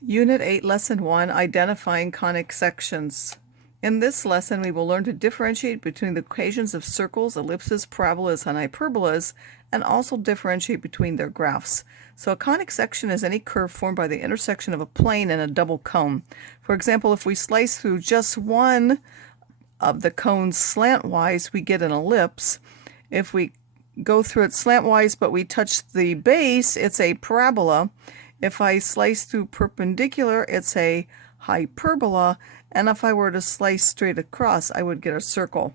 Unit 8, Lesson 1, Identifying Conic Sections. In this lesson, we will learn to differentiate between the equations of circles, ellipses, parabolas, and hyperbolas, and also differentiate between their graphs. So a conic section is any curve formed by the intersection of a plane and a double cone. For example, if we slice through just one of the cones slantwise, we get an ellipse. If we go through it slantwise but we touch the base, it's a parabola. If I slice through perpendicular, it's a hyperbola, and if I were to slice straight across, I would get a circle.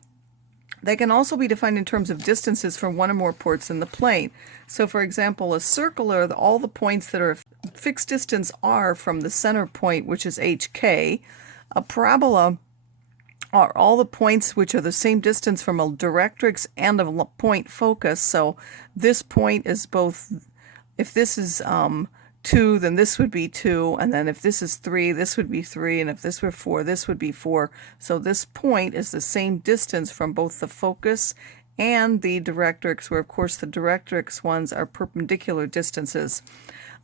They can also be defined in terms of distances from one or more ports in the plane. So for example, a circle are all the points that are fixed distance r from the center point, which is hk. A parabola are all the points which are the same distance from a directrix and a point focus. So this point is both, if this is 2, then this would be 2, and then if this is 3, this would be 3, and if this were 4, this would be 4. So this point is the same distance from both the focus and the directrix, where of course the directrix ones are perpendicular distances.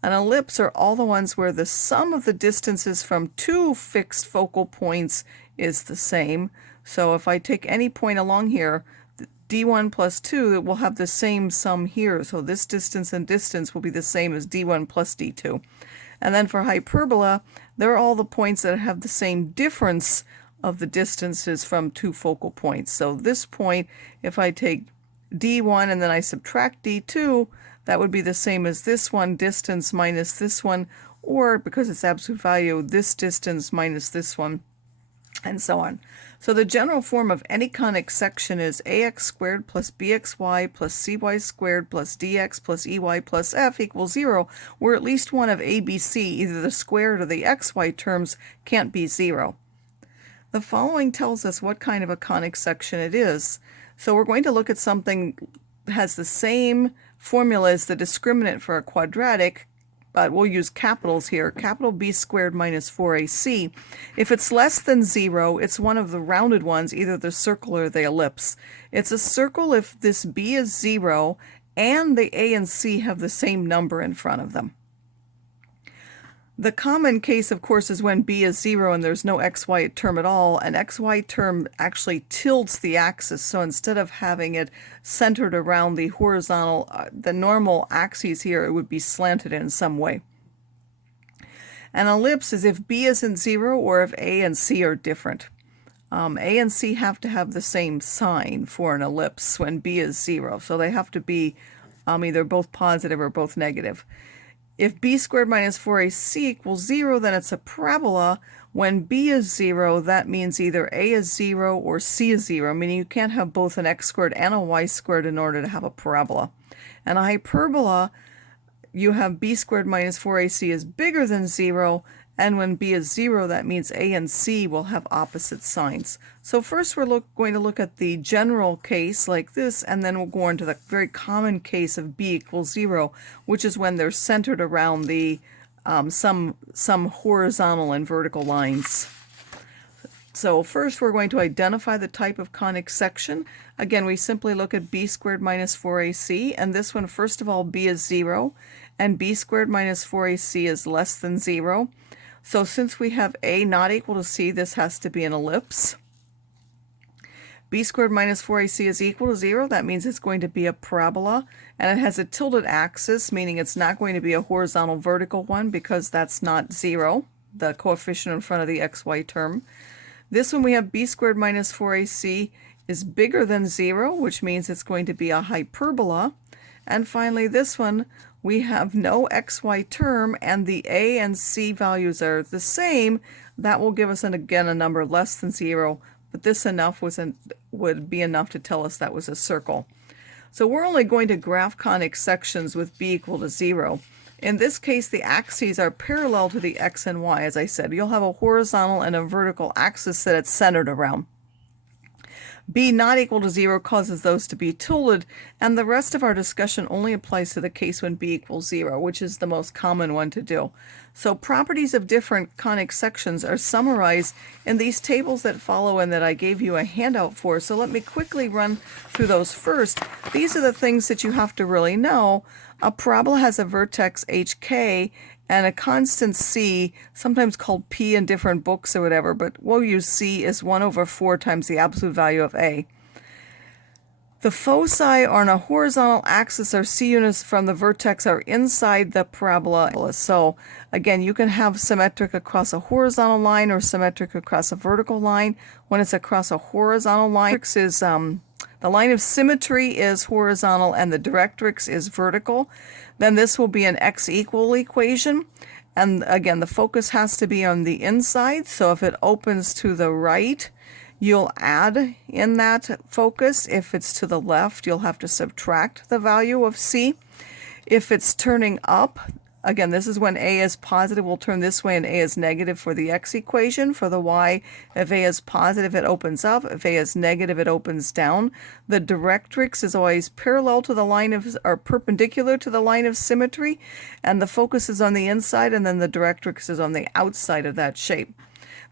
An ellipse are all the ones where the sum of the distances from two fixed focal points is the same. So if I take any point along here, d1 plus 2, it will have the same sum here. So this distance and distance will be the same as d1 plus d2. And then for hyperbola, they're all the points that have the same difference of the distances from two focal points. So this point, if I take d1 and then I subtract d2, that would be the same as this one, distance minus this one, or because it's absolute value, this distance minus this one, and so on. So the general form of any conic section is ax squared plus bxy plus cy squared plus dx plus ey plus f equals 0, where at least one of ABC, either the squared or the xy terms, can't be 0. The following tells us what kind of a conic section it is. So we're going to look at something that has the same formula as the discriminant for a quadratic, but we'll use capitals here. Capital B squared minus 4ac. If it's less than 0, it's one of the rounded ones, either the circle or the ellipse. It's a circle if this B is 0 and the A and C have the same number in front of them. The common case, of course, is when B is 0 and there's no xy term at all. An xy term actually tilts the axis, so instead of having it centered around the horizontal, the normal axes here, it would be slanted in some way. An ellipse is if B isn't 0 or if A and C are different. A and C have to have the same sign for an ellipse when B is 0, so they have to be either both positive or both negative. If b squared minus 4ac equals 0, then it's a parabola. When b is 0, that means either a is 0 or c is 0, meaning you can't have both an x squared and a y squared in order to have a parabola. And a hyperbola, you have b squared minus 4ac is bigger than 0, and when b is 0, that means a and c will have opposite signs. So first we're going to look at the general case like this, and then we'll go into the very common case of b equals 0, which is when they're centered around the some horizontal and vertical lines. So first we're going to identify the type of conic section. Again, we simply look at b squared minus 4ac, and this one, first of all, b is 0, and b squared minus 4ac is less than 0. So since we have a not equal to c, this has to be an ellipse. B squared minus 4ac is equal to 0. That means it's going to be a parabola, and it has a tilted axis, meaning it's not going to be a horizontal vertical one because that's not 0, the coefficient in front of the xy term. This one we have b squared minus 4ac is bigger than 0, which means it's going to be a hyperbola. And finally this one, we have no xy term and the a and c values are the same. That will give us, again, a number less than 0, but this would be enough to tell us that was a circle. So we're only going to graph conic sections with b equal to 0. In this case, the axes are parallel to the x and y. As I said, you'll have a horizontal and a vertical axis that it's centered around. B not equal to 0 causes those to be tilted, and the rest of our discussion only applies to the case when b equals 0, which is the most common one to do. So properties of different conic sections are summarized in these tables that follow and that I gave you a handout for. So let me quickly run through those first. These are the things that you have to really know. A parabola has a vertex hk and a constant c, sometimes called p in different books or whatever, but we'll use c, is 1 over 4 times the absolute value of a. The foci on a horizontal axis or c units from the vertex are inside the parabola. So again, you can have symmetric across a horizontal line or symmetric across a vertical line. When it's across a horizontal line, the line of symmetry is horizontal and the directrix is vertical. Then this will be an x equal equation. And again, the focus has to be on the inside. So if it opens to the right, you'll add in that focus. If it's to the left, you'll have to subtract the value of c. If it's turning up, again, this is when a is positive, we'll turn this way, and a is negative for the x equation. For the y, if a is positive, it opens up. If a is negative, it opens down. The directrix is always parallel to the line of, or perpendicular to the line of symmetry, and the focus is on the inside, and then the directrix is on the outside of that shape.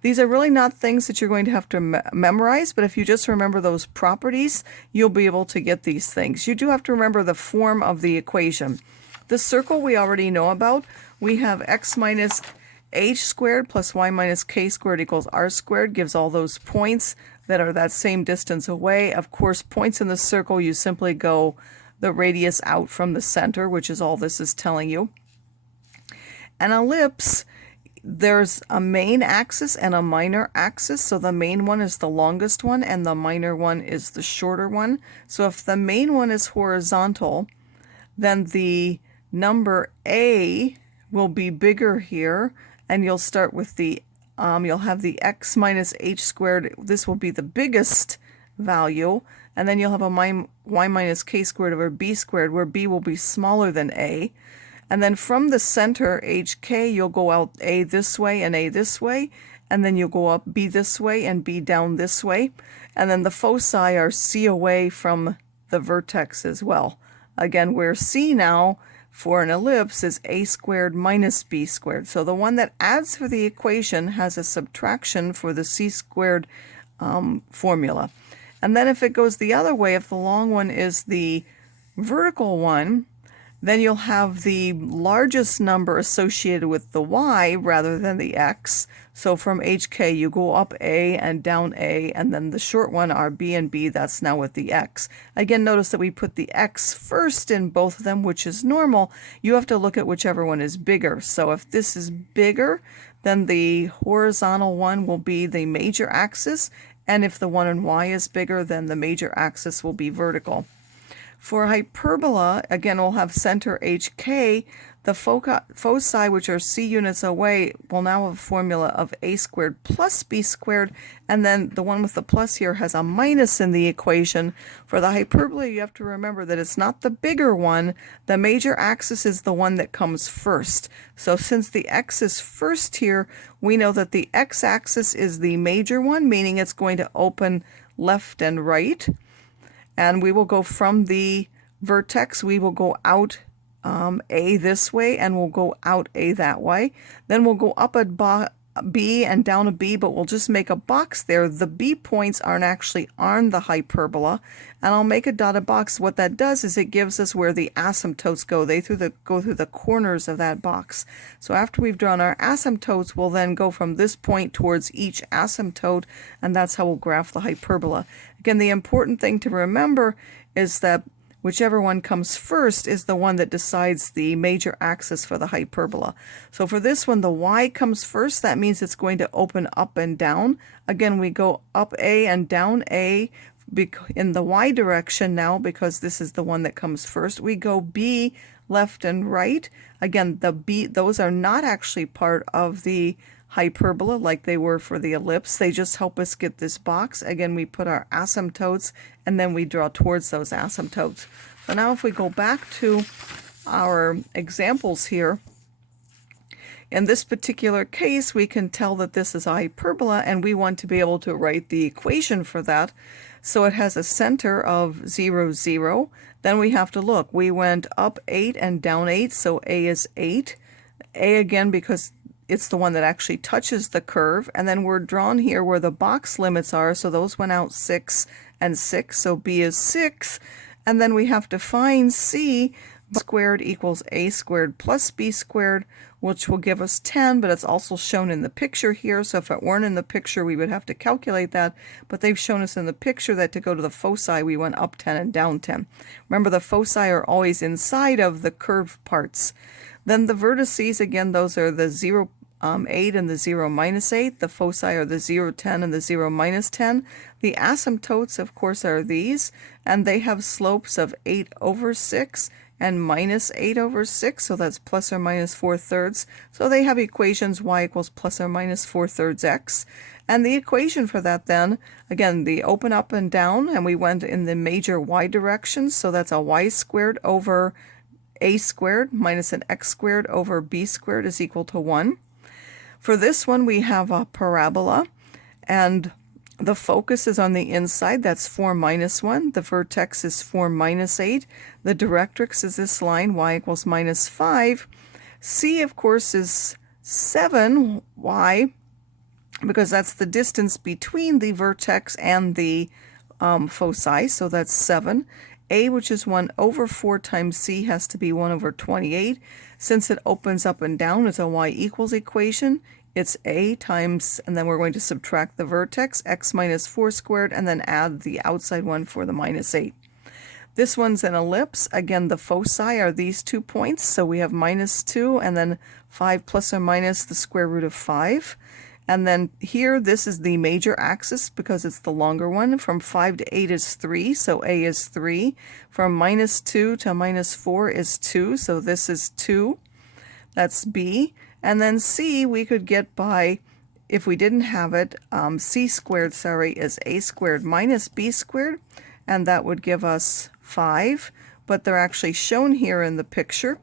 These are really not things that you're going to have to memorize, but if you just remember those properties, you'll be able to get these things. You do have to remember the form of the equation. The circle we already know about. We have x minus h squared plus y minus k squared equals r squared, gives all those points that are that same distance away. Of course, points in the circle, you simply go the radius out from the center, which is all this is telling you. An ellipse, there's a main axis and a minor axis. So the main one is the longest one and the minor one is the shorter one. So if the main one is horizontal, then the number a will be bigger here, and you'll start with the, you'll have the x minus h squared. This will be the biggest value, and then you'll have a y minus k squared over b squared, where b will be smaller than a. And then from the center, hk, you'll go out a this way and a this way, and then you'll go up b this way and b down this way. And then the foci are c away from the vertex as well. Again, where c now for an ellipse is a squared minus b squared. So the one that adds for the equation has a subtraction for the c squared formula. And then if it goes the other way, if the long one is the vertical one, then you'll have the largest number associated with the y rather than the x. So from hk, you go up a and down a, and then the short one are b and b. That's now with the x. Again, notice that we put the x first in both of them, which is normal. You have to look at whichever one is bigger. So if this is bigger, then the horizontal one will be the major axis, and if the one in y is bigger, then the major axis will be vertical. For hyperbola, again, we'll have center hk. The foci, which are c units away, will now have a formula of a squared plus b squared, and then the one with the plus here has a minus in the equation. For the hyperbola, you have to remember that it's not the bigger one. The major axis is the one that comes first. So since the x is first here, we know that the x-axis is the major one, meaning it's going to open left and right. And we will go from the vertex, we will go out a this way, and we'll go out a that way. Then we'll go up a b and down a b, but we'll just make a box there. The b points aren't actually on the hyperbola, and I'll make a dotted box. What that does is it gives us where the asymptotes go. They go through the corners of that box. So after we've drawn our asymptotes, we'll then go from this point towards each asymptote, and that's how we'll graph the hyperbola. Again, the important thing to remember is that whichever one comes first is the one that decides the major axis for the hyperbola. So for this one, the y comes first. That means it's going to open up and down. Again, we go up a and down a in the y direction now, because this is the one that comes first. We go b left and right. Again, the b, those are not actually part of the hyperbola like they were for the ellipse. They just help us get this box. Again, we put our asymptotes and then we draw towards those asymptotes. So now if we go back to our examples here, in this particular case, we can tell that this is a hyperbola, and we want to be able to write the equation for that. So it has a center of 0, 0. Then we have to look. We went up 8 and down 8, so a is 8. A again, because it's the one that actually touches the curve, and then we're drawn here where the box limits are, so those went out 6 and 6, so b is 6, and then we have to find c squared equals a squared plus b squared. which will give us 10, but it's also shown in the picture here. So if it weren't in the picture, we would have to calculate that. But they've shown us in the picture that to go to the foci, we went up 10 and down 10. Remember, the foci are always inside of the curved parts. Then the vertices, again, those are the 0, 8 and the 0, -8. The foci are the 0, 10 and the 0, -10. The asymptotes, of course, are these, and they have slopes of 8 over 6 and -8 over 6, so that's plus or minus 4/3. So they have equations y equals plus or minus 4/3 x. And the equation for that then, again, the open up and down, and we went in the major y direction, so that's a y squared over a squared minus an x squared over b squared is equal to 1. For this one, we have a parabola, and the focus is on the inside. That's 4 minus 1. The vertex is 4 minus 8. The directrix is this line, y equals -5. C, of course, is 7. Why? Because that's the distance between the vertex and the foci, so that's 7. A, which is 1 over 4 times C, has to be 1 over 28. Since it opens up and down, it's a y equals equation. It's a times, and then we're going to subtract the vertex, x minus 4 squared, and then add the outside one for the -8. This one's an ellipse. Again, the foci are these 2 points, so we have -2, and then 5 plus or minus the square root of 5. And then here, this is the major axis because it's the longer one. From 5 to 8 is 3, so A is 3. From -2 to -4 is 2, so this is 2. That's B. And then C, we could get by, if we didn't have it, C squared, is A squared minus B squared, and that would give us 5. But they're actually shown here in the picture.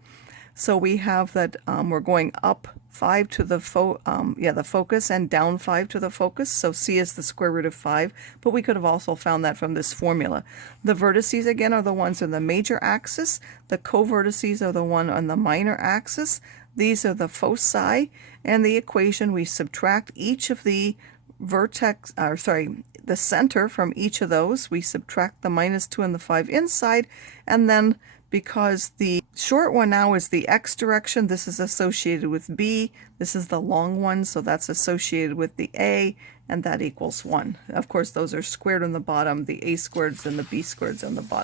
So we have that we're going up 5 to the focus and down 5 to the focus. So C is the square root of 5, but we could have also found that from this formula. The vertices, again, are the ones on the major axis. The covertices are the one on the minor axis. These are the foci, and the equation, we subtract each of the the center from each of those. We subtract the -2 and the 5 inside, and then because the short one now is the x direction, this is associated with B. This is the long one, so that's associated with the A, and that equals 1. Of course, those are squared on the bottom, the A squareds and the B squareds on the bottom.